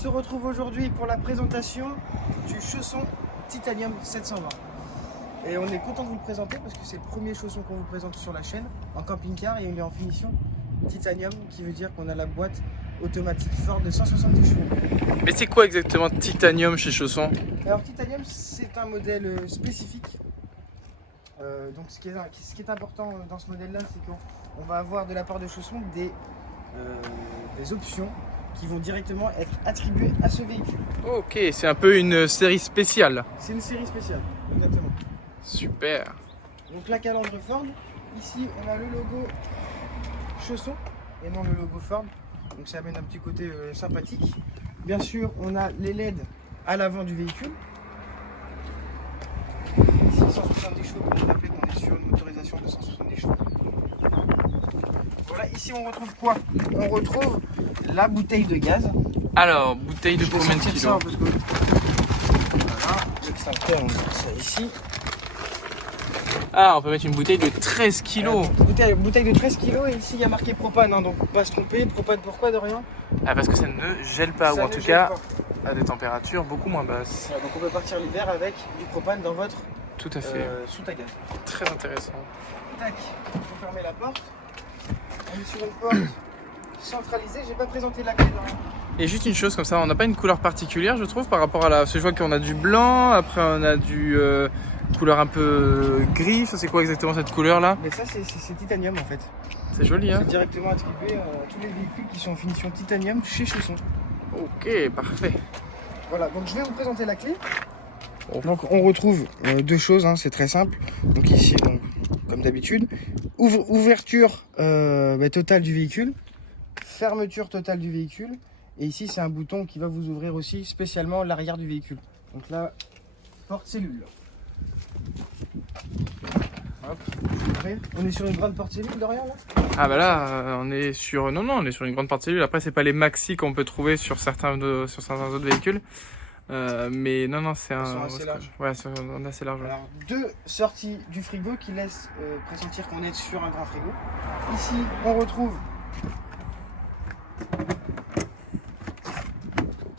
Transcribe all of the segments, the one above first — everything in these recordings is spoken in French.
se retrouve aujourd'hui pour la présentation du chausson Titanium 720. Et on est content de vous le présenter parce que c'est le premier chausson qu'on vous présente sur la chaîne en camping-car et il est en finition Titanium, qui veut dire qu'on a la boîte automatique Ford de 170 chevaux. Mais c'est quoi exactement Titanium chez Chausson? Alors Titanium, c'est un modèle spécifique. Donc ce qui est important dans ce modèle-là, c'est qu'on va avoir de la part de Chausson des options qui vont directement être attribuées à ce véhicule. Ok, c'est un peu une série spéciale. C'est une série spéciale, exactement. Super. Donc la calandre Ford, ici on a le logo Chausson et non le logo Ford, donc ça amène un petit côté sympathique. Bien sûr on a les LED à l'avant du véhicule. Ici 170 chevaux, pour vous rappeler qu'on est sur une motorisation de 170 chevaux. Voilà, ici on retrouve quoi? On retrouve la bouteille de gaz. Alors, bouteille de combien de kilos? Parce que... Voilà, l'extincteur on met ça ici. Ah, on peut mettre une bouteille de 13 kilos. Bouteille de 13 kilos et ici il y a marqué propane, hein, donc pas se tromper. Propane pourquoi, Dorian? Ah, parce que ça ne gèle pas, Ça ou en ne tout gèle cas pas. à des températures beaucoup moins basses. Voilà, donc on peut partir l'hiver avec du propane dans votre Tout à fait. soute à gaz. Très intéressant. Tac, il faut fermer la porte. On est sur une porte centralisée, j'ai pas présenté la clé, Dorian. Et juste une chose comme ça, on n'a pas une couleur particulière, je trouve, par rapport à la. Parce que je vois qu'on a du blanc, après on a du couleur un peu gris. Ça, c'est quoi exactement cette couleur là? Mais ça c'est titanium en fait. C'est joli, hein? C'est directement attribué à tous les véhicules qui sont en finition titanium chez Chausson. Ok, parfait. Voilà, donc je vais vous présenter la clé. Oh. Donc on retrouve deux choses, hein, c'est très simple. Donc ici, donc, comme d'habitude, ouverture totale du véhicule, fermeture totale du véhicule. Et ici c'est un bouton qui va vous ouvrir aussi spécialement l'arrière du véhicule. Donc là, porte cellule. Hop, on est sur une grande porte cellule, Dorian là? Ah bah là, on est sur. Non, on est sur une grande partie cellule. Après, c'est pas les maxi qu'on peut trouver sur certains autres véhicules. Mais non, c'est un. sont assez larges. Ouais, c'est un assez large. Ouais. Alors, deux sorties du frigo qui laissent pressentir qu'on est sur un grand frigo. Ici, on retrouve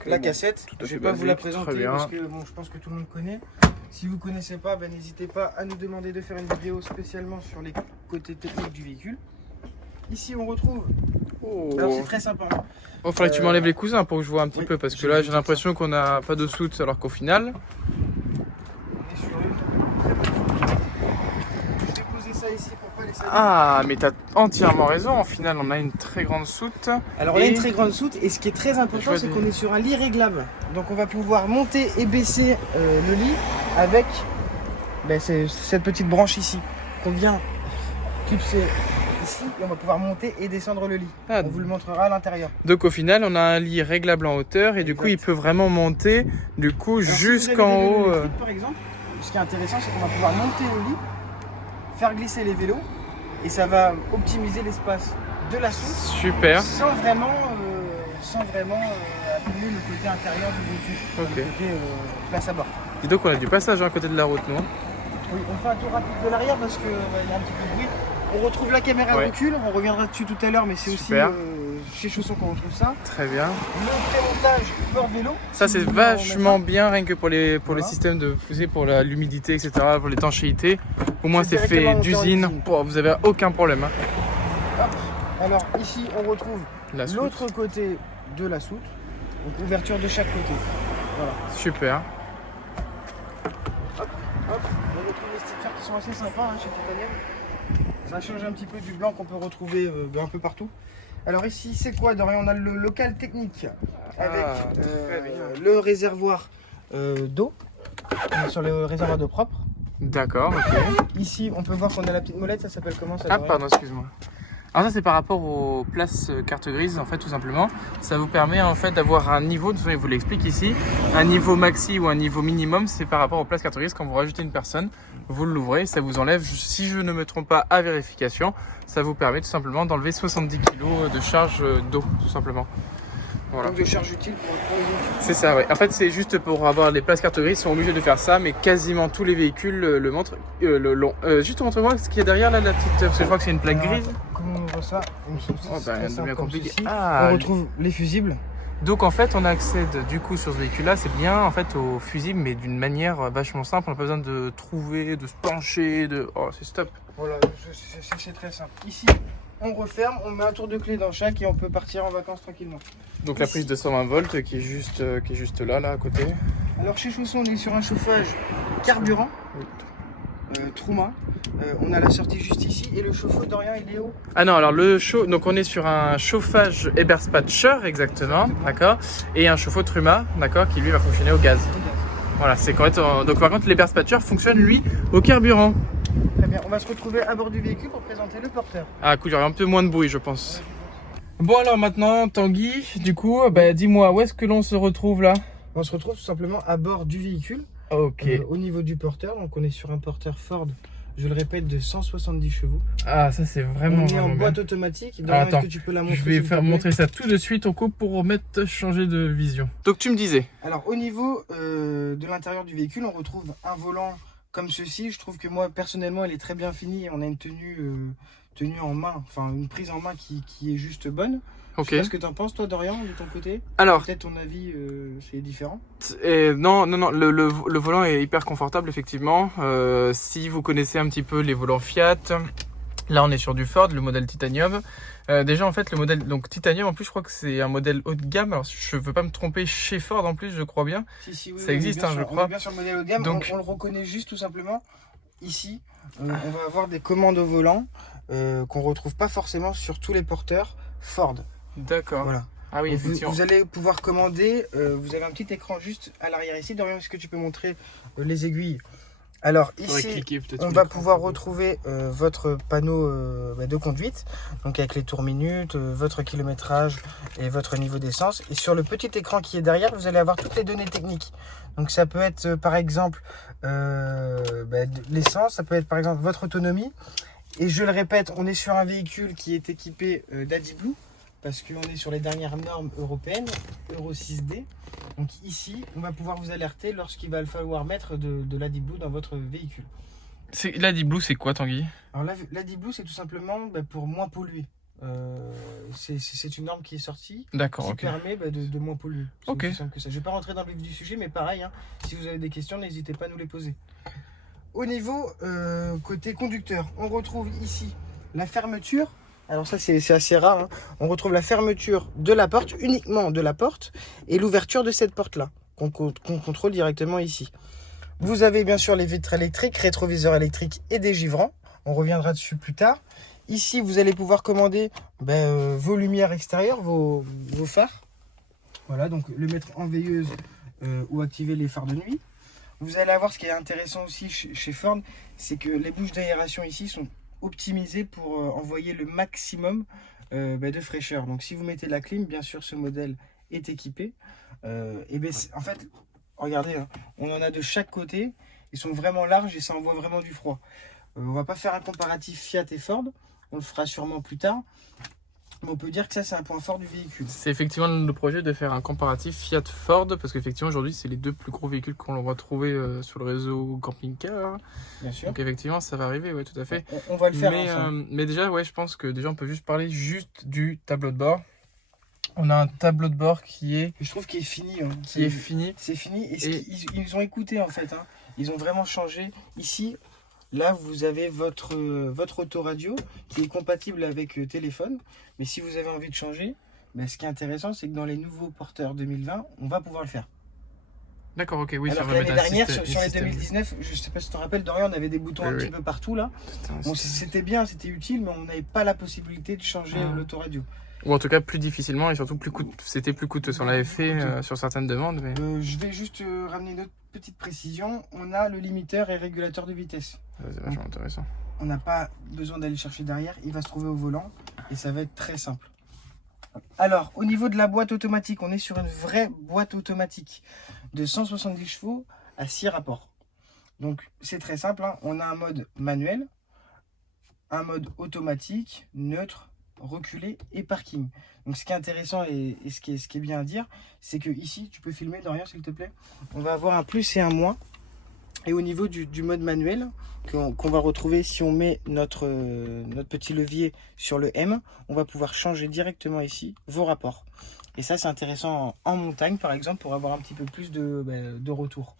la cassette. tout à Je fait vais pas vous la basique, très présenter bien. parce que bon, je pense que tout le monde connaît. Si vous ne connaissez pas, n'hésitez pas à nous demander de faire une vidéo spécialement sur les côtés techniques du véhicule. Ici, on retrouve. Alors, c'est très sympa. Oh, faudrait que tu m'enlèves les cousins pour que je vois un petit Oui, peu, parce que je là vais j'ai vous l'impression qu'on n'a pas de soute, alors qu'au final. On est sur une très bonne soute. Je vais poser ça ici pour pas les salir. Ah, mais t'as entièrement raison. Au final, on a une très grande soute. Alors on a une très grande soute et ce qui est très Je important vois c'est des- qu'on est sur un lit réglable. Donc on va pouvoir monter et baisser le lit avec cette petite branche ici qu'on vient clipser ici et on va pouvoir monter et descendre le lit. Ah, On vous le montrera à l'intérieur. donc au final, on a un lit réglable en hauteur et du coup, il Exact. peut vraiment monter du coup Alors, si vous jusqu'en avez des vélos haut. électriques, par exemple, ce qui est intéressant c'est qu'on va pouvoir monter le lit, faire glisser les vélos et ça va optimiser l'espace de la soute. Super. Sans vraiment appuyer le côté intérieur du véhicule, Ok. le côté place à bord. Dis donc, on a du passage à côté de la route, non? Oui, on fait un tour rapide de l'arrière parce qu'il y a un petit peu de bruit. On retrouve la caméra de Ouais. recul, on reviendra dessus tout à l'heure, mais c'est aussi Super. chez Chausson qu'on retrouve ça. Très bien. Le prémontage porte-vélo. Ça, c'est Si vous vachement en mettez bien, rien que pour le Voilà. système de fusée, pour l'humidité, etc., pour l'étanchéité. Au moins, C'est c'est fait directement monté en d'usine. usine. Vous avez aucun problème. Hein. un. Hop. Alors ici, on retrouve La soute. l'autre côté de la soute. Donc ouverture de chaque côté. Voilà. Super. Hop. On retrouve les stickers qui sont assez sympas chez Titanium. Ça change un petit peu du blanc qu'on peut retrouver un peu partout. Alors ici, c'est quoi, Dorian? On a le local technique avec très bien. le réservoir d'eau, sur le réservoir d'eau propre. D'accord, ok. Ici, on peut voir qu'on a la petite molette, ça s'appelle comment ça? Ah, Dorian? pardon, excuse-moi. Alors ça, c'est par rapport aux places carte grise, en fait, tout simplement. Ça vous permet, en fait, d'avoir un niveau, de toute façon, il vous l'explique ici, un niveau maxi ou un niveau minimum, c'est par rapport aux places carte grise. Quand vous rajoutez une personne, vous l'ouvrez, ça vous enlève, si je ne me trompe pas, à vérification, ça vous permet tout simplement d'enlever 70 kg de charge d'eau, tout simplement. Voilà. Donc de charge utile pour les véhicules. C'est ça, ouais. En fait, c'est juste pour avoir les places carte grise, ils sont obligés de faire ça, mais quasiment tous les véhicules le montrent. Juste montre-moi ce qu'il y a derrière là, la petite. Parce que je crois que c'est une plaque Alors, grise. comment on voit ça? Oh, bah, rien de bien compliqué. Ceci. Ah, On retrouve les fusibles. Donc en fait, on accède du coup sur ce véhicule-là, c'est bien en fait au fusible, mais d'une manière vachement simple. On n'a pas besoin de trouver, de se pencher, oh c'est stop. Voilà, c'est très simple. Ici, on referme, on met un tour de clé dans chaque et on peut partir en vacances tranquillement. Donc la prise de 120 volts qui est juste là à côté. Alors chez Chausson, on est sur un chauffage carburant, Truma. On a la sortie juste ici et le chauffe-eau d'Orient il est haut. Ah non, alors donc on est sur un chauffage Eberspatcher exactement, d'accord, et un chauffe-eau Truma, d'accord, qui lui va fonctionner au gaz. Voilà, c'est correct. Donc par contre l'Eberspatcher fonctionne lui au carburant. Très bien, on va se retrouver à bord du véhicule pour présenter le porteur. Ah cool, il y aura un peu moins de bruit je pense. Bon alors maintenant Tanguy, du coup, dis-moi, où est-ce que l'on se retrouve là? On se retrouve tout simplement à bord du véhicule. Ok. Au niveau du porteur, donc on est sur un porteur Ford, je le répète, de 170 chevaux. Ah ça c'est vraiment. On est en bien. boîte automatique. Attends, est-ce que tu peux la montrer, je vais montrer ça tout de suite au coup pour changer de vision. Donc tu me disais. Alors au niveau de l'intérieur du véhicule, on retrouve un volant comme ceci. Je trouve que moi personnellement il est très bien fini. On a une tenue en main, enfin une prise en main qui est juste bonne. Ok. Je sais pas ce que tu en penses toi Dorian de ton côté. Alors peut-être ton avis c'est différent. Non, le volant est hyper confortable effectivement. Si vous connaissez un petit peu les volants Fiat, là on est sur du Ford, le modèle Titanium. Déjà en fait le modèle donc Titanium en plus je crois que c'est un modèle haut de gamme. Alors je veux pas me tromper chez Ford en plus je crois bien. Si, oui, ça existe hein, je crois. On est bien sur le modèle haut de gamme. Donc on le reconnaît juste tout simplement. Ici on va avoir des commandes au volant qu'on retrouve pas forcément sur tous les porteurs Ford. D'accord. Voilà. Ah oui, effectivement. Vous allez pouvoir commander, vous avez un petit écran juste à l'arrière ici. Dorian, est-ce que tu peux montrer les aiguilles? Alors ici, on va pouvoir retrouver votre panneau de conduite, donc avec les tours minutes, votre kilométrage et votre niveau d'essence. Et sur le petit écran qui est derrière, vous allez avoir toutes les données techniques. Donc ça peut être par exemple l'essence, ça peut être par exemple votre autonomie. Et je le répète, on est sur un véhicule qui est équipé d'AdBlue, parce qu'on est sur les dernières normes européennes, Euro 6D. Donc ici, on va pouvoir vous alerter lorsqu'il va falloir mettre de l'AdBlue dans votre véhicule. L'AdBlue, c'est quoi Tanguy? Alors l'AdBlue, c'est tout simplement pour moins polluer. C'est une norme qui est sortie, qui permet de moins polluer. C'est aussi simple que ça. Je ne vais pas rentrer dans le vif du sujet, mais pareil, hein, si vous avez des questions, n'hésitez pas à nous les poser. Au niveau côté conducteur, on retrouve ici la fermeture. Alors ça c'est assez rare, hein. On retrouve la fermeture de la porte, uniquement de la porte, et l'ouverture de cette porte là, qu'on contrôle directement ici. Vous avez bien sûr les vitres électriques, rétroviseurs électriques et des givrants, on reviendra dessus plus tard. Ici vous allez pouvoir commander vos lumières extérieures, vos phares. Voilà, donc le mettre en veilleuse ou activer les phares de nuit. Vous allez avoir ce qui est intéressant aussi chez Ford, c'est que les bouches d'aération ici sont optimisé pour envoyer le maximum de fraîcheur. Donc si vous mettez la clim, bien sûr ce modèle est équipé. En fait, regardez, hein, on en a de chaque côté. Ils sont vraiment larges et ça envoie vraiment du froid. On va pas faire un comparatif Fiat et Ford. On le fera sûrement plus tard. Mais on peut dire que ça c'est un point fort du véhicule. C'est effectivement le projet de faire un comparatif Fiat-Ford, parce qu'effectivement aujourd'hui c'est les deux plus gros véhicules qu'on va trouver sur le réseau camping-car. Bien sûr. Donc effectivement ça va arriver, ouais, tout à fait. On va le faire ensemble. Mais déjà, ouais, je pense que déjà on peut juste parler du tableau de bord. On a un tableau de bord qui est... Je trouve qu'il est fini. Hein. Qui est fini. C'est fini et ils ont écouté en fait. Hein. Ils ont vraiment changé. Ici, là vous avez votre autoradio qui est compatible avec téléphone. Mais si vous avez envie de changer, ce qui est intéressant c'est que dans les nouveaux porteurs 2020, on va pouvoir le faire. D'accord, ok, oui. Alors l'année dernière, sur les 2019, je sais pas si tu te rappelles, Dorian, on avait des boutons un petit peu partout là. Bon, c'était bien, c'était utile, mais on n'avait pas la possibilité de changer l'autoradio. Ou en tout cas plus difficilement et surtout c'était plus coûteux. On l'avait fait sur certaines demandes. Mais... je vais juste ramener une autre petite précision. On a le limiteur et régulateur de vitesse. C'est vachement intéressant. On n'a pas besoin d'aller chercher derrière, il va se trouver au volant et ça va être très simple. Alors, au niveau de la boîte automatique, on est sur une vraie boîte automatique de 170 chevaux à 6 rapports. Donc, c'est très simple, hein. On a un mode manuel, un mode automatique, neutre, reculé et parking. Donc, ce qui est intéressant et ce qui est bien à dire, c'est que ici, tu peux filmer, Dorian, s'il te plaît. On va avoir un plus et un moins. Et au niveau du mode manuel, qu'on va retrouver si on met notre petit levier sur le M, on va pouvoir changer directement ici vos rapports. Et ça, c'est intéressant en montagne, par exemple, pour avoir un petit peu plus de retour.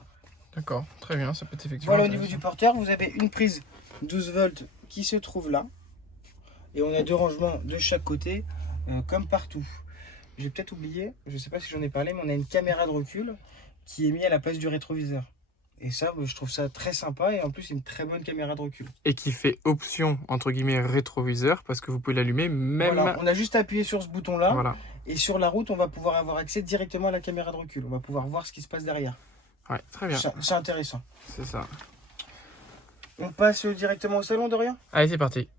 D'accord, très bien, ça peut être effectivement. Voilà, au niveau du porteur, vous avez une prise 12 volts qui se trouve là. Et on a 2 rangements de chaque côté, comme partout. J'ai peut-être oublié, je ne sais pas si j'en ai parlé, mais on a une caméra de recul qui est mise à la place du rétroviseur. Et ça, je trouve ça très sympa et en plus, c'est une très bonne caméra de recul. Et qui fait option, entre guillemets, rétroviseur, parce que vous pouvez l'allumer même... Voilà, on a juste appuyé sur ce bouton-là. Voilà. Et sur la route, on va pouvoir avoir accès directement à la caméra de recul. On va pouvoir voir ce qui se passe derrière. Ouais, très bien. C'est intéressant. C'est ça. On passe directement au salon, Dorian? Allez, c'est parti.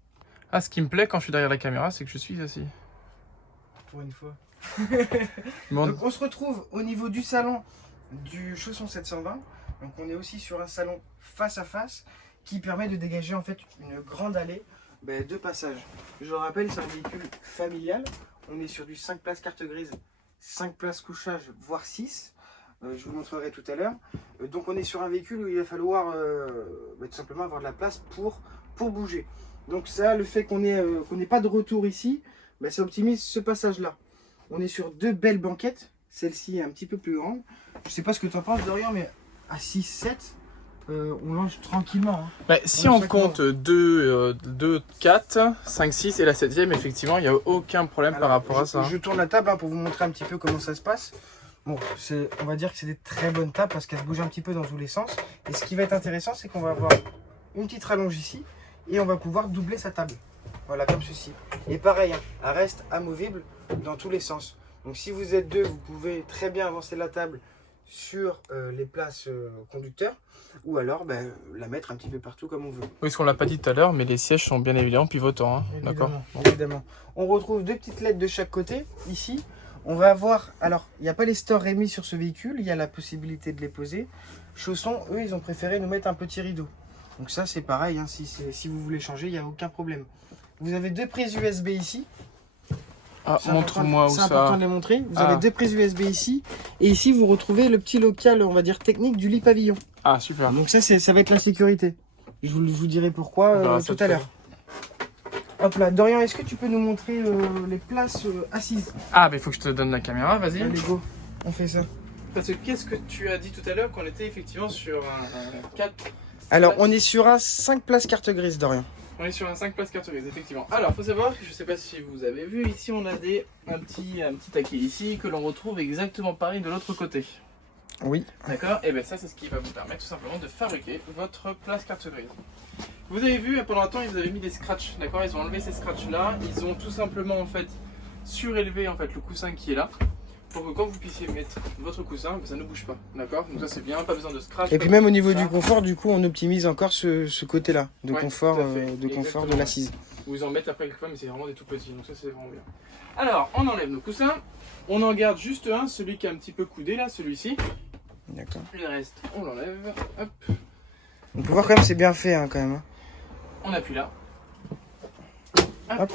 Ah, ce qui me plaît quand je suis derrière la caméra, c'est que je suis assis. Pour une fois. Bon. Donc, on se retrouve au niveau du salon du Chausson 720. Donc on est aussi sur un salon face à face qui permet de dégager en fait une grande allée de passage. Je le rappelle, c'est un véhicule familial. On est sur du 5 places carte grise, 5 places couchage, voire 6. Je vous montrerai tout à l'heure. Donc on est sur un véhicule où il va falloir tout simplement avoir de la place pour bouger. Donc ça, le fait qu'on n'ait pas de retour ici, ça optimise ce passage-là. On est sur 2 belles banquettes. Celle-ci est un petit peu plus grande. Je sais pas ce que tu en penses, Dorian, mais à 6-7, on longe tranquillement. Hein. Si on compte 2, 4, 5, 6 et la 7e, effectivement, il n'y a aucun problème. Alors, par rapport à ça. Je tourne la table pour vous montrer un petit peu comment ça se passe. Bon, on va dire que c'est des très bonnes tables parce qu'elles se bougent un petit peu dans tous les sens. Et ce qui va être intéressant, c'est qu'on va avoir une petite rallonge ici et on va pouvoir doubler sa table. Voilà, comme ceci. Et pareil, hein, elle reste amovible dans tous les sens. Donc si vous êtes 2, vous pouvez très bien avancer la table sur les places conducteurs ou alors la mettre un petit peu partout comme on veut. Oui, ce qu'on l'a pas dit tout à l'heure, mais les sièges sont bien évidemment pivotants. Hein. D'accord. Évidemment. On retrouve 2 petites LED de chaque côté. Ici, on va avoir... Alors, il n'y a pas les stores Rémi sur ce véhicule. Il y a la possibilité de les poser. Chausson, eux, ils ont préféré nous mettre un petit rideau. Donc ça, c'est pareil. Hein, si vous voulez changer, il n'y a aucun problème. Vous avez 2 prises USB ici. Ah, montre-moi où ça. C'est important de les montrer. Vous avez 2 prises USB ici. Et ici, vous retrouvez le petit local, on va dire, technique du lit pavillon. Ah, super. Donc ça va être la sécurité. Je vous dirai pourquoi tout à l'heure. Hop là, Dorian, est-ce que tu peux nous montrer les places assises? Ah, il faut que je te donne la caméra, vas-y. Allez, go, on fait ça. Parce que qu'est-ce que tu as dit tout à l'heure qu'on était effectivement sur un 4... Alors, on est sur un 5 places carte grise, Dorian. On est sur un 5 places carte grise, effectivement. Alors, faut savoir que je sais pas si vous avez vu, ici on a un petit taquet ici que l'on retrouve exactement pareil de l'autre côté. Oui. D'accord. Et bien ça, c'est ce qui va vous permettre tout simplement de fabriquer votre place carte grise. Vous avez vu, pendant un temps, ils avaient mis des scratchs. D'accord. Ils ont enlevé ces scratchs là. Ils ont tout simplement en fait surélevé en fait le coussin qui est là, pour que quand vous puissiez mettre votre coussin, ça ne bouge pas. D'accord. Donc ça c'est bien, pas besoin de scratch. Et puis même au niveau du confort, du coup, on optimise encore ce côté-là de confort, confort de l'assise. Vous en mettez après quelquefois, mais c'est vraiment des tout petits. Donc ça c'est vraiment bien. Alors, on enlève nos coussins. On en garde juste un, celui qui est un petit peu coudé là, celui-ci. D'accord. Le reste, on l'enlève. Hop. On peut voir quand même, c'est bien fait hein, quand même. On appuie là. Hop.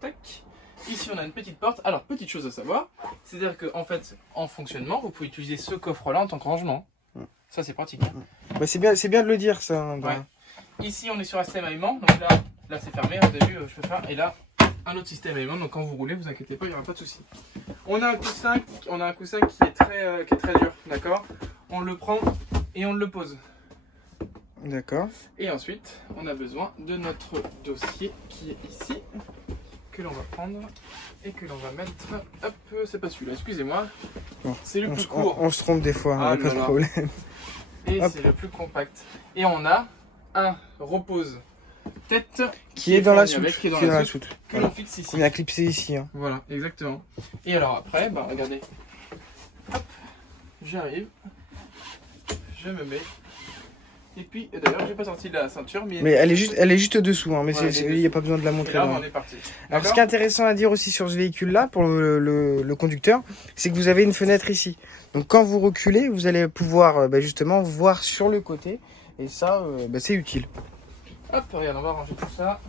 Tac. Ici, on a une petite porte. Alors, petite chose à savoir, c'est-à-dire qu'en fait, en fonctionnement, vous pouvez utiliser ce coffre-là en tant que rangement. Ça, c'est pratique. Bah, c'est bien de le dire, ça. Hein, ouais. Ici, on est sur un système à aimant. Donc là c'est fermé. Vous avez vu, je peux faire. Et là, un autre système à aimant. Donc, quand vous roulez, vous inquiétez pas, il n'y aura pas de souci. On a un coussin qui est très dur. D'accord. On le prend et on le pose. D'accord. Et ensuite, on a besoin de notre dossier qui est ici, que l'on va prendre et que l'on va mettre. Hop, c'est pas celui-là, excusez-moi. Bon, c'est le plus court. On se trompe des fois, ah, pas de problème. Et c'est le plus compact. Et on a un repose tête qui est dans la soute. Qui est dans la soute. Que l'on fixe ici. On a clipsé ici. Hein. Voilà, exactement. Et alors après, regardez. Hop, j'arrive. Je me mets. Et puis, d'ailleurs, j'ai pas sorti de la ceinture, mais elle est juste dessous, hein, mais il n'y a pas besoin de la montrer. Et là, on est parti. Alors, ce qui est intéressant à dire aussi sur ce véhicule-là, pour le conducteur, c'est que vous avez une fenêtre ici. Donc, quand vous reculez, vous allez pouvoir justement voir sur le côté, et ça, c'est utile. Hop, regarde, on va ranger tout ça.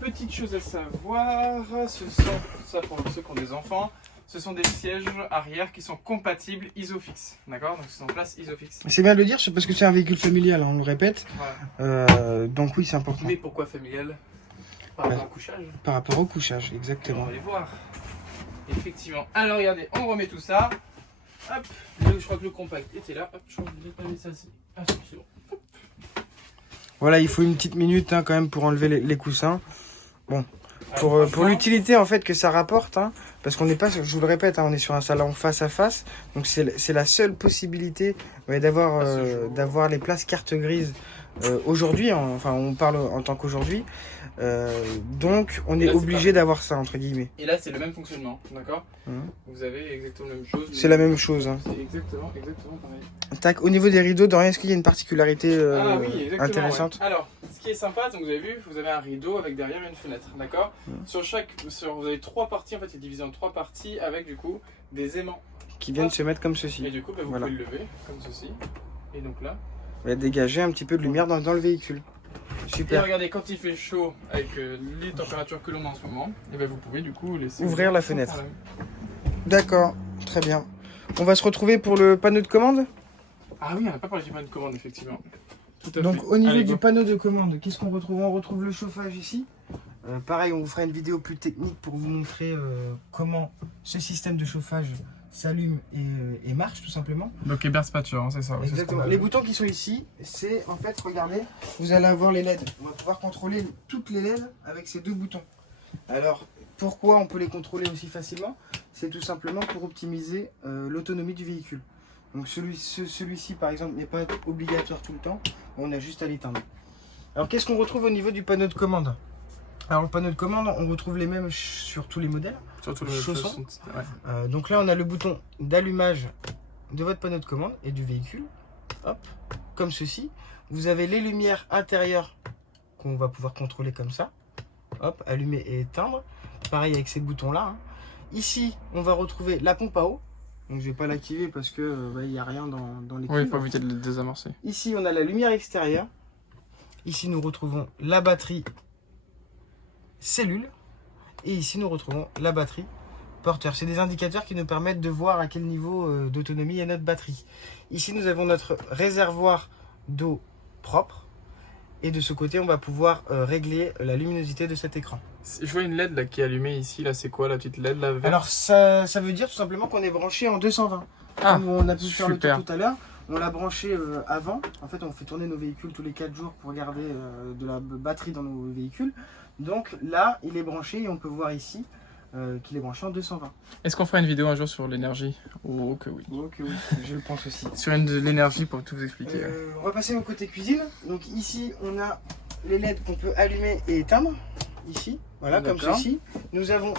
Petite chose à savoir, ce sont ça pour ceux qui ont des enfants. ce sont des sièges arrière qui sont compatibles Isofix. D'accord? Donc, c'est en place Isofix. C'est bien de le dire, c'est parce que c'est un véhicule familial, hein, on le répète. Voilà. Donc oui, c'est important. Mais pourquoi familial? Par rapport au couchage. Par rapport au couchage, On exactement. va les voir. Effectivement. Alors, regardez, on remet tout ça. Hop. Je crois que le compact était là. Hop, je crois que je vais pas mettre ça ici. Ah, c'est bon. Voilà, il faut une petite minute hein, quand même pour enlever les coussins. Bon, pour l'utilité en fait que ça rapporte, hein, parce qu'on n'est pas, je vous le répète, hein, on est sur un salon face à face, donc c'est la seule possibilité d'avoir les places carte grise aujourd'hui, enfin on parle en tant qu'aujourd'hui, donc on est obligé d'avoir ça entre guillemets. Et là c'est le même fonctionnement, d'accord? Hum. Vous avez exactement la même chose. C'est la même chose. Hein. C'est exactement pareil. Tac, au niveau des rideaux, Dorian, est-ce qu'il y a une particularité Oui, intéressante? Ouais. Alors, ce qui est sympa, donc vous avez vu, vous avez un rideau avec derrière une fenêtre, d'accord? Vous avez 3 parties, en fait, c'est divisé en 3 parties avec du coup des aimants Qui viennent se mettre comme ceci. Et du coup, vous pouvez le lever comme ceci. Et donc là, on va dégager un petit peu de lumière dans le véhicule. et Super. regardez, quand il fait chaud avec les températures que l'on a en ce moment, et ben vous pouvez du coup laisser ouvrir la fenêtre. D'accord, très bien. On va se retrouver pour le panneau de commande. Ah oui, on n'a pas parlé du panneau de commande, effectivement. Tout à Donc fait. au niveau Allez, du go. panneau de commande, qu'est-ce qu'on retrouve? On retrouve le chauffage ici. Pareil, on vous fera une vidéo plus technique pour vous montrer comment ce système de chauffage s'allume et marche tout simplement. Donc Hébert Spatcher, hein, c'est ça. Ouais, Exactement. Les boutons qui sont ici, c'est en fait, regardez, vous allez avoir les LED. On va pouvoir contrôler toutes les LED avec ces 2 boutons. Alors, pourquoi on peut les contrôler aussi facilement? C'est tout simplement pour optimiser l'autonomie du véhicule. Donc celui-ci par exemple n'est pas obligatoire tout le temps, on a juste à l'éteindre. Alors qu'est-ce qu'on retrouve au niveau du panneau de commande? Alors le panneau de commande, on retrouve les mêmes sur tous les modèles. Surtout chaussons. Ouais. Donc là on a le bouton d'allumage de votre panneau de commande et du véhicule. Hop, comme ceci. Vous avez les lumières intérieures qu'on va pouvoir contrôler comme ça. Hop, allumer et éteindre. Pareil avec ces boutons là. Hein. Ici on va retrouver la pompe à eau. Donc je vais pas l'activer parce que il n'y a rien dans les Oui, il cuves. faut éviter de le désamorcer. Ici on a la lumière extérieure. Ici nous retrouvons la batterie cellule. Et ici nous retrouvons la batterie porteur. C'est des indicateurs qui nous permettent de voir à quel niveau d'autonomie est notre batterie. Ici nous avons notre réservoir d'eau propre. Et de ce côté on va pouvoir régler la luminosité de cet écran. Je vois une LED là qui est allumée ici, là c'est quoi la petite LED là verte? Alors ça veut dire tout simplement qu'on est branché en 220. Ah, Comme on a pu faire le super. tour tout à l'heure, on l'a branché avant. En fait on fait tourner nos véhicules tous les 4 jours pour garder de la batterie dans nos véhicules. Donc là il est branché et on peut voir ici qu'il est branché en 220. Est-ce qu'on fera une vidéo un jour sur l'énergie? Oh que oui. Ok oui, je le pense aussi. Sur l'énergie pour tout vous expliquer. On va passer au côté cuisine. Donc ici on a les LED qu'on peut allumer et éteindre. Ici, voilà comme ceci. Nous avons,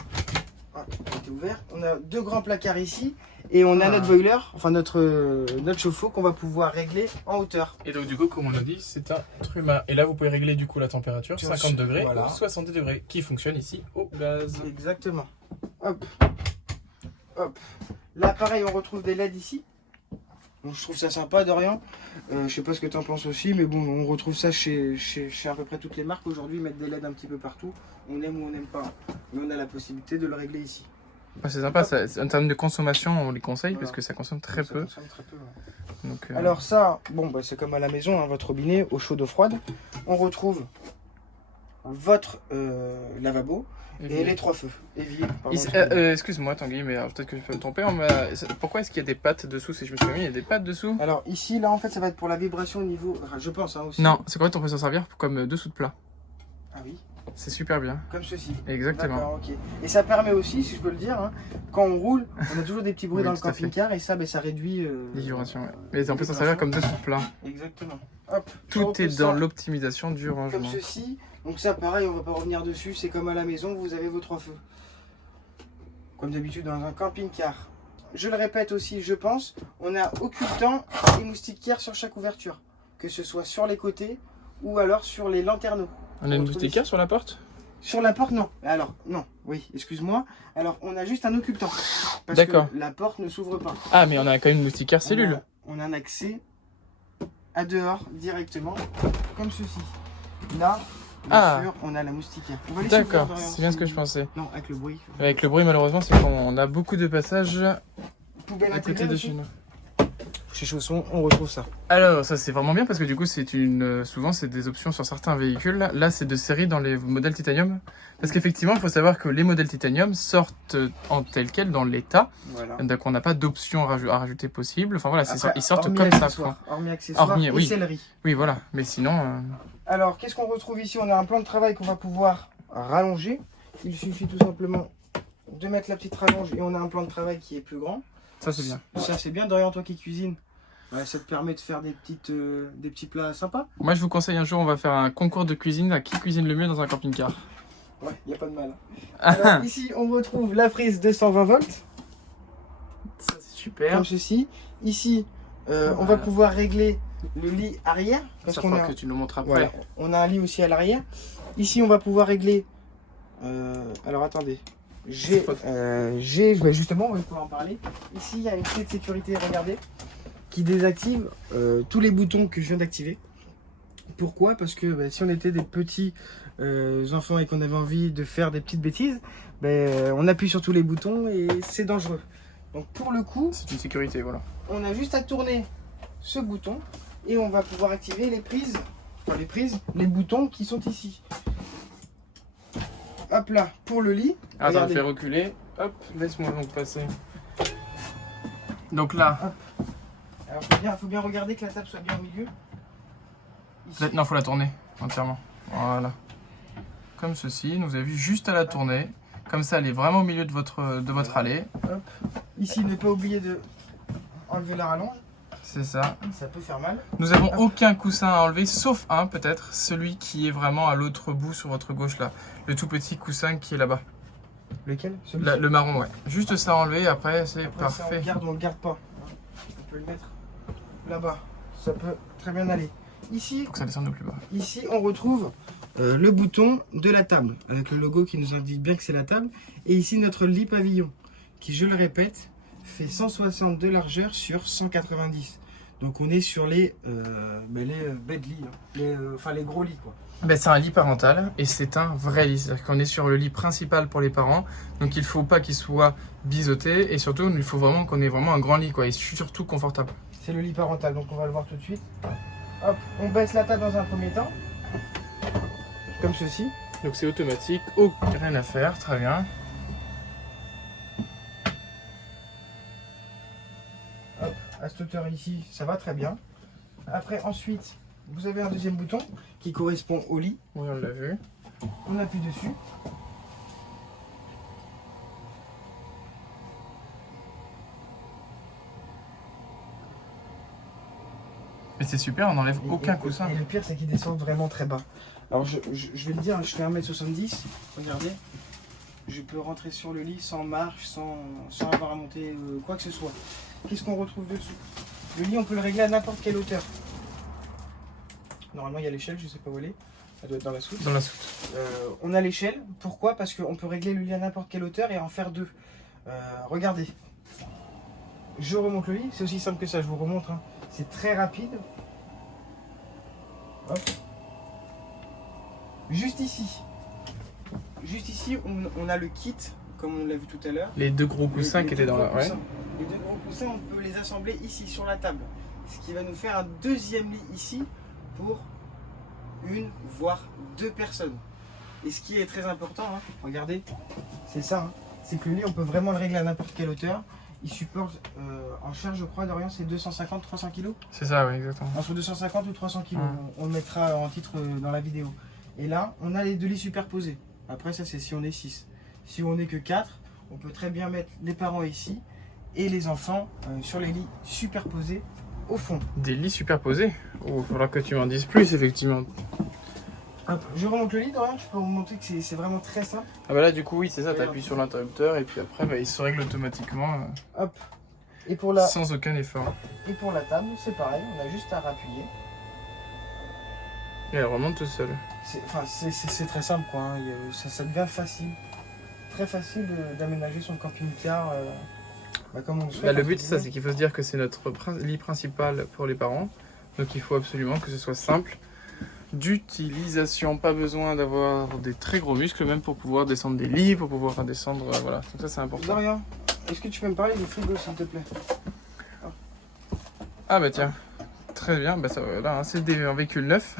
c'était ouvert. On a 2 grands placards ici et on a notre boiler, enfin notre chauffe-eau qu'on va pouvoir régler en hauteur. Et donc du coup, comme on l'a dit, c'est un Truma. Et là, vous pouvez régler du coup la température, 50 degrés voilà. ou 70 degrés, qui fonctionne ici au gaz. Exactement. Hop, hop. Là, pareil, on retrouve des LED ici. Donc, je trouve ça sympa, Dorian. Je sais pas ce que tu en penses aussi, mais bon, on retrouve ça chez à peu près toutes les marques aujourd'hui, mettre des LED un petit peu partout. On aime ou on n'aime pas. Mais on a la possibilité de le régler ici. Ouais, c'est sympa, ça, en termes de consommation, on les conseille Voilà. parce que ça consomme très peu. Ça consomme très peu, ouais. Donc, Alors ça, bon, bah, c'est comme à la maison, hein, votre robinet, eau chaude, eau froide. On retrouve votre lavabo et les 3 feux. Évier, pardon, excuse-moi Tanguy, mais peut-être que je peux me tromper. Pourquoi est-ce qu'il y a des pattes dessous? Si je me souviens, il y a des pattes dessous? Alors ici, là, en fait, ça va être pour la vibration au niveau, enfin, je pense, hein, aussi. Non, c'est qu'en fait on peut s'en servir comme dessous de plat. Ah oui, C'est super bien. comme ceci. Exactement. D'accord, ok. Et ça permet aussi, si je peux le dire, hein, quand on roule, on a toujours des petits bruits Oui, dans le tout à fait. camping-car et ça, ben, ça réduit... Les vibrations, ouais. Mais on peut s'en servir comme dessous de plat. Exactement. Hop, on Tout retrouve est dans ça l'optimisation du comme rangement. ceci. Donc ça, pareil, on va pas revenir dessus. C'est comme à la maison, vous avez vos 3 feux. Comme d'habitude dans un camping-car. Je le répète aussi, je pense, on a occultant et moustiquaire sur chaque ouverture. Que ce soit sur les côtés ou alors sur les lanterneaux. On a une moustiquaire sur la porte? Sur la porte, non. Alors, non, oui, excuse-moi. Alors, on a juste un occultant. Parce D'accord. que la porte ne s'ouvre pas. Ah, mais on a quand même une moustiquaire cellule. On a un accès à dehors directement, comme ceci. Là, Ah. sûr, on a la moustiquaire. On va laisser ouvert D'accord, derrière, c'est bien si- ce que je pensais. Non, avec le bruit. Avec le bruit, malheureusement, c'est qu'on a beaucoup de passages Poubelle à côté intégrée de aussi. chez nous. Chez Chausson, on retrouve ça. Alors, ça c'est vraiment bien parce que du coup, souvent c'est des options sur certains véhicules. Là, c'est de série dans les modèles titanium. Parce qu'effectivement, il faut savoir que les modèles titanium sortent en tel quel dans l'état. Voilà. Donc, on n'a pas d'option à rajouter possible. Enfin voilà, Après, ils sortent hormis comme ça. accessoires, hormis accessoires Hormis, et oui. sellerie. Oui, voilà. Mais sinon, Alors, qu'est-ce qu'on retrouve ici? On a un plan de travail qu'on va pouvoir rallonger. Il suffit tout simplement de mettre la petite rallonge et on a un plan de travail qui est plus grand. ça c'est bien. Ça, c'est bien. Dorian, toi qui cuisines, ça te permet de faire des petits plats sympas. Moi, je vous conseille un jour, on va faire un concours de cuisine à qui cuisine le mieux dans un camping-car. Ouais, il n'y a pas de mal. Alors, ici, on retrouve la prise 220 volts, Ça c'est super. comme ceci. Ici, on va pouvoir régler le lit arrière. Parce Ça qu'on fera a, que tu nous montres après. voilà, on a un lit aussi à l'arrière. Ici, on va pouvoir régler... alors, attendez. Justement, on va pouvoir en parler. Ici, il y a une clé de sécurité, regardez, qui désactive tous les boutons que je viens d'activer. Pourquoi? Parce que si on était des petits enfants et qu'on avait envie de faire des petites bêtises, on appuie sur tous les boutons et c'est dangereux. Donc pour le coup, C'est une sécurité, voilà. on a juste à tourner ce bouton et on va pouvoir activer les prises, les boutons qui sont ici. Hop là, pour le lit. Ah, ça va regardez. fait reculer. Hop, laisse-moi donc passer. Donc là, Alors faut bien regarder que la table soit bien au milieu. Ici. non, faut la tourner entièrement. Voilà. Comme ceci, vous avez vu, juste à la tourner. Comme ça, elle est vraiment au milieu de votre allée. Hop. Ici, ne pas oublier de enlever la rallonge. C'est ça. Ça peut faire mal. Nous avons aucun coussin à enlever, sauf un peut-être, celui qui est vraiment à l'autre bout sur votre gauche là. Le tout petit coussin qui est là-bas. Lequel? Le marron, ouais. Juste ça à enlever, après c'est Après, ça, parfait. on le garde pas. On peut le mettre là-bas. Ça peut très bien aller. Ici, Faut que ça descende plus bas. ici on retrouve le bouton de la table avec le logo qui nous indique bien que c'est la table. Et ici notre lit pavillon qui, je le répète, fait 160 de largeur sur 190. Donc on est sur les bed lits, hein. Les gros lits quoi. Ben, c'est un lit parental et c'est un vrai lit. C'est-à-dire qu'on est sur le lit principal pour les parents. Donc il ne faut pas qu'il soit biseauté et surtout il faut vraiment qu'on ait vraiment un grand lit quoi. Et surtout confortable. C'est le lit parental, donc on va le voir tout de suite. Hop, on baisse la table dans un premier temps. Comme ceci. Donc c'est automatique, oh, rien à faire, très bien. Hop, à cette hauteur ici, ça va très bien. Après, ensuite, vous avez un deuxième bouton qui correspond au lit. Oui, on l'a vu. On appuie dessus. Et c'est super, on n'enlève aucun Et coussin. le pire, c'est qu'il descend vraiment très bas. Alors, je vais le dire, je fais 1m70. Regardez. Je peux rentrer sur le lit sans marche, sans avoir à monter quoi que ce soit. Qu'est-ce qu'on retrouve dessous? Le lit, on peut le régler à n'importe quelle hauteur. Normalement, il y a l'échelle, je sais pas où elle est. Elle doit être dans la soute. Dans la soute. On a l'échelle. Pourquoi? Parce qu'on peut régler le lit à n'importe quelle hauteur et en faire deux. Regardez. Je remonte le lit. C'est aussi simple que ça, je vous remontre. Hein. C'est très rapide. Hop. Juste ici. Juste ici, on a le kit, comme on l'a vu tout à l'heure. Les deux gros coussins qui étaient dans la... Ouais. Les deux gros coussins, on peut les assembler ici sur la table. Ce qui va nous faire un deuxième lit ici pour une, voire deux personnes. Et ce qui est très important, hein, regardez, c'est ça. Hein, c'est que le lit, on peut vraiment le régler à n'importe quelle hauteur. Il supporte, en charge, je crois, Dorian, c'est 250-300 kg. C'est ça, oui, exactement. Entre 250 ou 300 kg. Mmh. On le mettra en titre dans la vidéo. Et là, on a les deux lits superposés. Après, ça, c'est si on est 6. Si on n'est que 4, on peut très bien mettre les parents ici et les enfants sur les lits superposés au fond. Des lits superposés. Oh, il faudra que tu m'en dises plus, effectivement. Hop, je remonte le lit, Dorian, je peux vous montrer que c'est vraiment très simple. Ah bah là, du coup, oui, c'est ça, tu appuies sur l'interrupteur et puis après, bah, il se règle automatiquement Hop. Et pour la sans aucun effort. table, c'est pareil, on a juste à rappuyer. Et elle remonte tout seul. C'est très simple, quoi. Hein. Ça devient facile. Très facile d'aménager son camping-car comme on le souhaite. Là, le but, c'est ça, c'est qu'il faut se dire que c'est notre lit principal pour les parents. Donc il faut absolument que ce soit simple d'utilisation. Pas besoin d'avoir des très gros muscles, même pour pouvoir descendre des lits, pour pouvoir descendre, voilà. Donc ça c'est important. Dorian, est-ce que tu peux me parler du frigo s'il te plaît? Ah bah tiens, très bien, bah ça va, là, hein, c'est un véhicule neuf.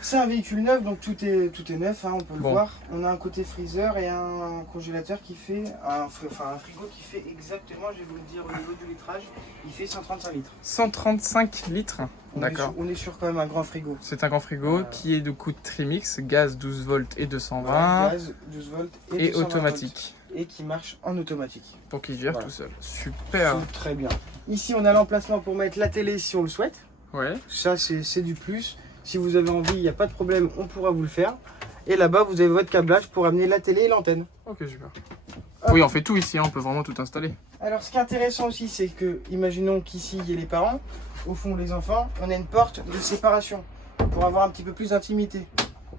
C'est un véhicule neuf, donc tout est neuf, hein, on peut le Bon. voir. On a un côté freezer et un congélateur qui fait, un frigo qui fait exactement, je vais vous le dire au niveau du litrage, il fait 135 litres. 135 litres, d'accord. On est sur quand même un grand frigo. C'est un grand frigo qui est du coup Trimix, gaz 12 volts et 220 Gaz, 12 volts et 220 automatique. volts. Et qui marche en automatique. Donc il gère Voilà. tout seul. Super. C'est très bien. Ici, on a l'emplacement pour mettre la télé si on le souhaite. Ouais. Ça, c'est du plus. Si vous avez envie, il n'y a pas de problème, on pourra vous le faire. Et là-bas, vous avez votre câblage pour amener la télé et l'antenne. Ok, super. Hop. Oui, on fait tout ici, hein, on peut vraiment tout installer. Alors, ce qui est intéressant aussi, c'est que, imaginons qu'ici, il y ait les parents, au fond, les enfants, on a une porte de séparation pour avoir un petit peu plus d'intimité.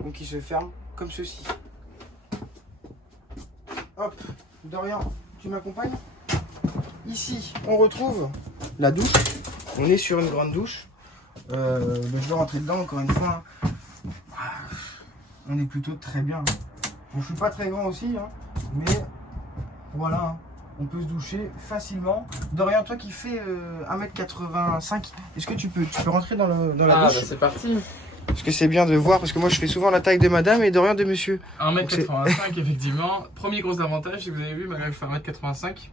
Donc, il se ferme comme ceci. Hop, Dorian, tu m'accompagnes? Ici, on retrouve la douche. On est sur une grande douche. Je vais rentrer dedans encore une fois. On est plutôt très bien. Bon, je suis pas très grand aussi, hein, mais voilà, hein, on peut se doucher facilement. Dorian, toi qui fais 1m85, est-ce que tu peux rentrer dans la douche? c'est parti. Parce que c'est bien de voir, parce que moi je fais souvent la taille de madame et Dorian de monsieur. 1m85 effectivement. Premier gros avantage, si vous avez vu, malgré que je fais 1m85,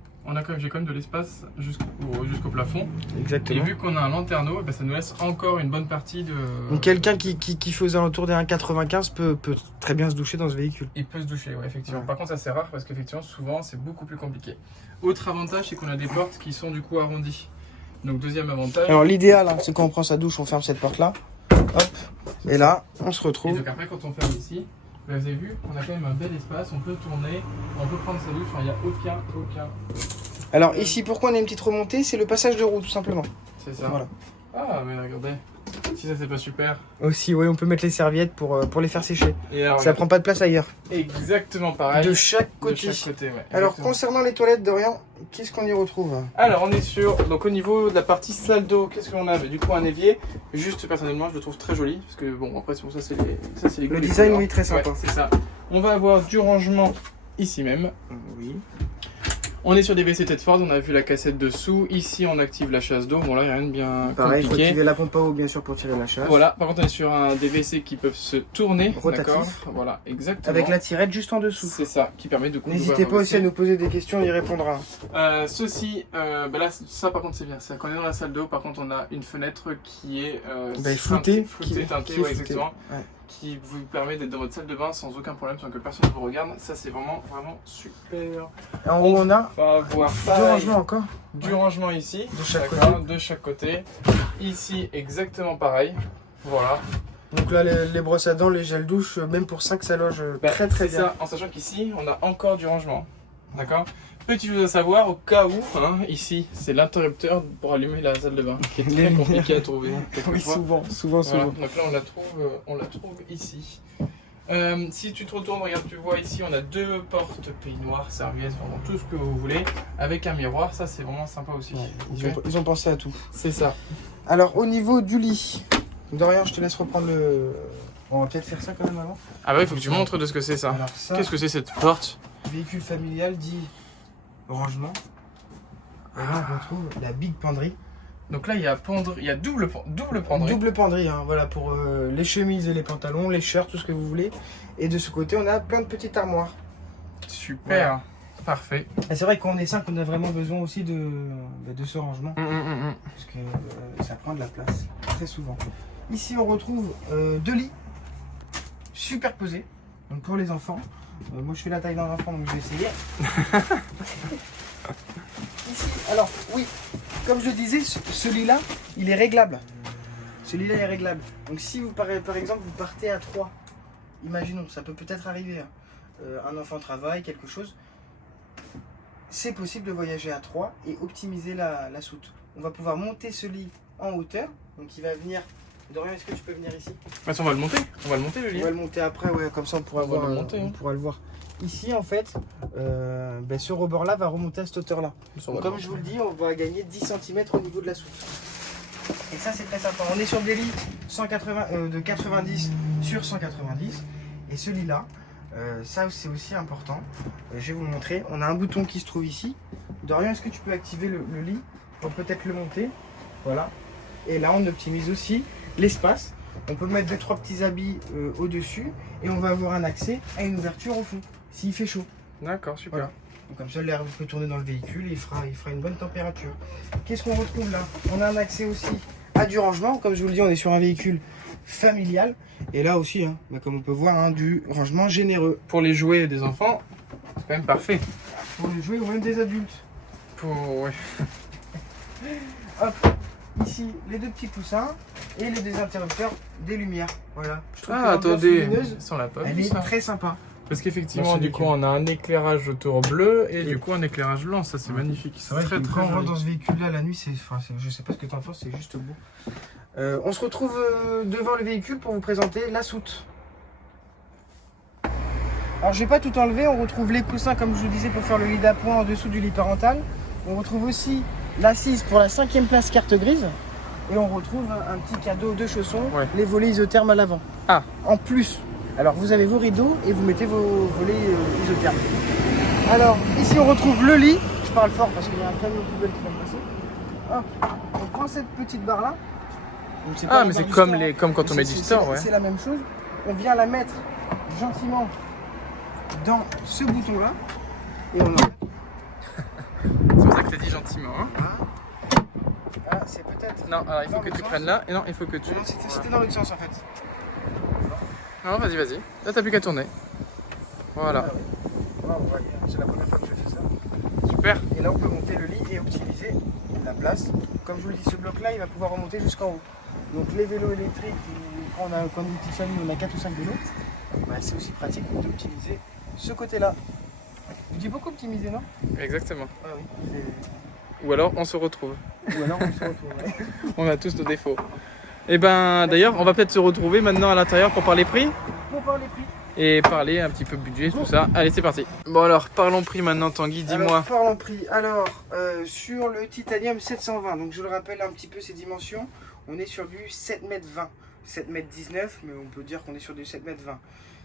j'ai quand même de l'espace jusqu'au plafond. Et Exactement. vu qu'on a un lanterneau, ça nous laisse encore une bonne partie de... Donc quelqu'un qui fait aux alentours des 1,95 peut très bien se doucher dans ce véhicule. Il peut se doucher, ouais, effectivement. Ouais. Par contre, ça c'est rare parce qu'effectivement, souvent, c'est beaucoup plus compliqué. Autre avantage, c'est qu'on a des portes qui sont du coup arrondies. Donc deuxième avantage. Alors l'idéal, hein, c'est quand on prend sa douche, on ferme cette porte là. Hop. Et là, on se Et retrouve. donc après, quand on ferme ici, vous avez vu, on a quand même un bel espace, on peut tourner, on peut prendre sa douche, il n'y a aucun. Alors ici, pourquoi on a une petite remontée? C'est le passage de roue tout simplement. C'est ça. Voilà. Ah, mais regardez, si ça c'est pas super. Aussi, oui, on peut mettre les serviettes pour les faire sécher. Et alors, Ça prend pas de place ailleurs. exactement pareil. De chaque côté. De chaque côté, ouais. Alors exactement. concernant les toilettes d'Orient, qu'est-ce qu'on y retrouve? Alors on est sur, donc au niveau de la partie salle d'eau, qu'est-ce qu'on a? Du coup un évier, juste personnellement je le trouve très joli, parce que bon après ça c'est les Le goûts des design, couleurs. oui, très sympa. Ouais, c'est ça. On va avoir du rangement ici même. Oui. On est sur des WC Tedford, on a vu la cassette dessous. Ici on active la chasse d'eau, bon là il n'y a rien de bien Pareil, il faut compliqué. activer la pompe à eau bien sûr pour tirer la chasse. Voilà, par contre on est sur des WC qui peuvent se tourner, Rotatif. d'accord. Voilà, exactement. Avec la tirette juste en dessous. C'est ça, qui permet de couper. N'hésitez pas aussi à nous poser des questions, on y répondra. Ceci, là, ça par contre c'est bien. Quand on est dans la salle d'eau, par contre on a une fenêtre qui est Floutée. teintée, Qui est ouais, floutée. exactement, Ouais. qui vous permet d'être dans votre salle de bain sans aucun problème, sans que personne vous regarde. Ça c'est vraiment super. En haut, on a On va avoir du pareil, rangement encore. du rangement ici, De chaque d'accord, de chaque côté. Ici exactement pareil. Voilà. Donc là, les brosses à dents, les gels douche, même pour 5, ça loge très C'est bien. ça, en sachant qu'ici on a encore du rangement. D'accord. Petite chose à savoir, au cas où, hein, ici c'est l'interrupteur pour allumer la salle de bain, qui est très Les compliqué à trouver. Oui, quelquefois. souvent. Voilà. Donc là on la trouve ici. Si tu te retournes, regarde, tu vois ici on a deux portes peignoirs, serviettes, vraiment tout ce que vous voulez, avec un miroir, ça c'est vraiment sympa aussi. Ouais, ils ont pensé à tout. C'est ça. Alors, au niveau du lit, Dorian, je te laisse reprendre le... On va peut-être faire ça quand même avant. Ah bah il faut que tu montres de ce que c'est ça. Alors ça, Qu'est-ce que c'est cette porte? véhicule familial dit rangement. Et là, on retrouve la Big Penderie. Donc là il y a double penderie. Double penderie, hein, voilà, pour les chemises et les pantalons, les shirts, tout ce que vous voulez. Et de ce côté, on a plein de petites armoires. Super, Voilà. parfait. Et c'est vrai que quand on est 5, on a vraiment besoin aussi de ce rangement. Parce que ça prend de la place, très souvent. Ici, on retrouve 2 lits superposés, donc pour les enfants. Moi, je fais la taille d'un enfant, donc je vais essayer. Ici, alors, oui, comme je disais, ce lit-là, il est réglable. Ce lit-là est réglable. Donc, si vous, par exemple, vous partez à 3, imaginons, ça peut peut-être arriver, hein, un enfant travaille, quelque chose, c'est possible de voyager à 3 et optimiser la soute. On va pouvoir monter ce lit en hauteur, donc il va venir... Dorian, est-ce que tu peux venir ici? On va le monter le On lit. va le monter après, ouais, comme ça on pourra, On va voir, le monter, on hein. pourra le voir. Ici, en fait, ce rebord-là va remonter à cette hauteur-là. Donc, comme je vous le dis, on va gagner 10 cm au niveau de la soute. Et ça, c'est très sympa. On est sur des lits 180, de 90 sur 190. Et ce lit-là, ça, c'est aussi important. Je vais vous le montrer. On a un bouton qui se trouve ici. Dorian, est-ce que tu peux activer le lit pour peut-être le monter? Voilà. Et là, on optimise aussi l'espace. On peut mettre 2-3 petits habits au-dessus. Et on va avoir un accès à une ouverture au fond, s'il fait chaud. D'accord, super. Voilà. Donc comme ça, l'air peut tourner dans le véhicule et il fera une bonne température. Qu'est-ce qu'on retrouve là? On a un accès aussi à du rangement. Comme je vous le dis, on est sur un véhicule familial. Et là aussi, hein, comme on peut voir, hein, du rangement généreux. Pour les jouets des enfants, c'est quand même parfait. Pour les jouets ou même des adultes. Ouais. Hop, ici, les 2 petits poussins et les 2 interrupteurs des lumières. Voilà. Je trouve que l'ambiance Attendez, lumineuse, ça on l'a pas elle vu, est ça. très sympa. Parce qu'effectivement, Dans ce du coup, véhicule. on a un éclairage autour bleu et du coup un éclairage blanc. Ça, c'est magnifique. C'est vrai que quand on rentre dans ce véhicule-là la nuit, je sais pas ce que tu en penses, c'est juste beau. On se retrouve devant le véhicule pour vous présenter la soute. Alors je vais pas tout enlever, on retrouve les coussins comme je vous disais pour faire le lit d'appoint en dessous du lit parental. On retrouve aussi l'assise pour la 5e place carte grise. Et on retrouve un petit cadeau de chaussons, Ouais. les volets isothermes à l'avant. Ah. En plus. Alors vous avez vos rideaux et vous mettez vos volets isothermes. Alors ici on retrouve le lit. Je parle fort parce qu'il y a un camion poubelle qui va me passer. Hop, on prend cette petite barre là. Donc, Ah, pas mais une c'est barre du comme, store, les, comme quand on mais met du store, ouais. C'est la même chose. On vient la mettre gentiment dans ce bouton là et on enlève. C'est pour ça que t'as dit gentiment, hein. Ah, c'est peut-être. Non, alors il faut Dans que l'autre tu sens. prennes là et non, il faut que tu. Non, c'était dans l'autre sens en fait. Non, vas-y, vas-y. Là, t'as plus qu'à tourner. Voilà. Ah, oui. Ah, on va dire, c'est la première fois que je fais ça. Super. Et là on peut monter le lit et optimiser la place. Comme je vous le dis, ce bloc là il va pouvoir remonter jusqu'en haut. Donc les vélos électriques, quand on est une petite famille, on a 4 ou 5 vélos, bah, c'est aussi pratique d'optimiser ce côté là. Je dis beaucoup optimiser, non? Exactement. Ah oui. Ou alors, on se retrouve. Ou alors on se retrouve. Ouais. On a tous nos défauts. Et ben, d'ailleurs, on va peut-être se retrouver maintenant à l'intérieur pour parler prix Pour parler prix. et parler un petit peu budget, tout ça. Allez, c'est parti. Bon, alors, parlons prix maintenant, Tanguy, dis-moi. Alors, parlons prix. Alors, sur le titanium 720, donc je le rappelle un petit peu ses dimensions, on est sur du 7,20 m, 7,19 m, mais on peut dire qu'on est sur du 7,20 m.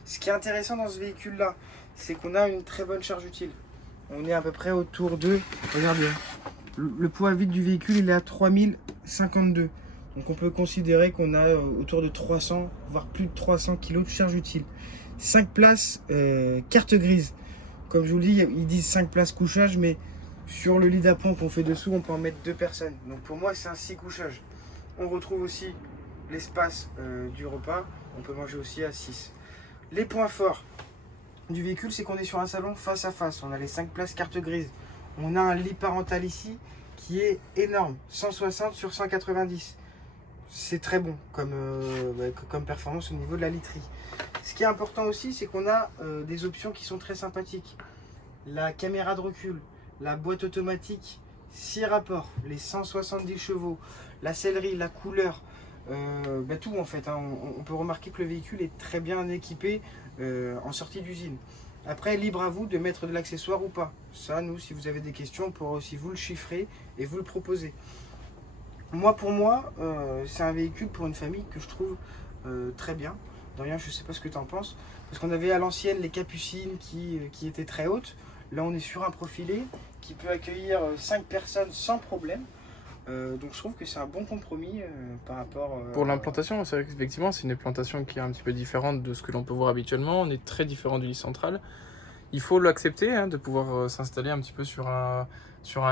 Ce qui est intéressant dans ce véhicule-là, c'est qu'on a une très bonne charge utile. On est à peu près autour de, regardez, le poids vide du véhicule, il est à 3052. Donc on peut considérer qu'on a autour de 300, voire plus de 300 kg de charge utile. 5 places carte grise. Comme je vous le dis, ils disent 5 places couchage, mais sur le lit d'appoint qu'on fait dessous, on peut en mettre 2 personnes. Donc pour moi, c'est un 6 couchages. On retrouve aussi l'espace du repas. On peut manger aussi à 6. Les points forts du véhicule, c'est qu'on est sur un salon face à face. On a les 5 places carte grise. On a un lit parental ici qui est énorme. 160 sur 190. C'est très bon comme performance au niveau de la literie. Ce qui est important aussi, c'est qu'on a des options qui sont très sympathiques. La caméra de recul, la boîte automatique, 6 rapports, les 170 chevaux, la sellerie, la couleur, tout en fait. Hein. On peut remarquer que le véhicule est très bien équipé en sortie d'usine. Après, libre à vous de mettre de l'accessoire ou pas. Ça, nous, si vous avez des questions, on pourra aussi vous le chiffrer et vous le proposer. Pour moi, c'est un véhicule pour une famille que je trouve très bien. Dorian, je ne sais pas ce que tu en penses. Parce qu'on avait à l'ancienne les capucines qui étaient très hautes. Là, on est sur un profilé qui peut accueillir 5 personnes sans problème. Donc, je trouve que c'est un bon compromis par rapport... Pour l'implantation, c'est vrai qu'effectivement, c'est une implantation qui est un petit peu différente de ce que l'on peut voir habituellement. On est très différent du lit central. Il faut l'accepter, hein, de pouvoir s'installer un petit peu sur un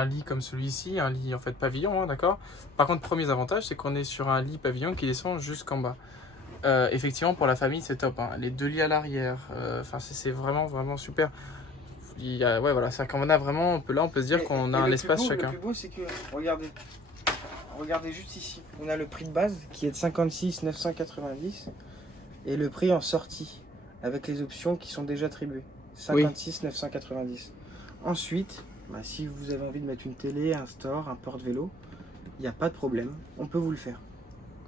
lit comme celui-ci, un lit en fait pavillon, hein, d'accord. Par contre, premier avantage, c'est qu'on est sur un lit pavillon qui descend jusqu'en bas. Effectivement, pour la famille, c'est top, hein. Les 2 lits à l'arrière, c'est vraiment, vraiment super. Il y a, ouais, voilà, c'est qu'on a vraiment, on peut se dire qu'on a un espace chacun. Le plus beau, c'est que, regardez juste ici. On a le prix de base qui est de 56 990 et le prix en sortie avec les options qui sont déjà attribuées. 56 990. Ensuite, si vous avez envie de mettre une télé, un store, un porte-vélo, il n'y a pas de problème, on peut vous le faire.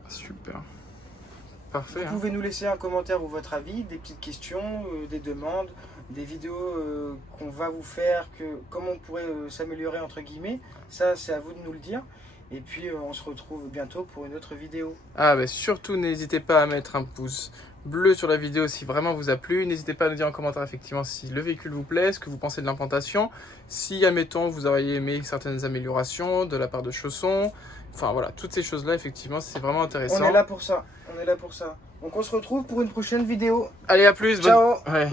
Super. Parfait. Vous pouvez nous laisser un commentaire ou votre avis, des petites questions, des demandes, des vidéos qu'on va vous faire, comment on pourrait s'améliorer entre guillemets. Ça, c'est à vous de nous le dire. Et puis on se retrouve bientôt pour une autre vidéo. Ah bah surtout n'hésitez pas à mettre un pouce bleu sur la vidéo si vraiment vous a plu. N'hésitez pas à nous dire en commentaire effectivement si le véhicule vous plaît, ce que vous pensez de l'implantation. Si admettons vous auriez aimé certaines améliorations de la part de Chausson. Enfin voilà, toutes ces choses là effectivement c'est vraiment intéressant. On est là pour ça, on est là pour ça. Donc on se retrouve pour une prochaine vidéo. Allez à plus. Ciao. Ouais.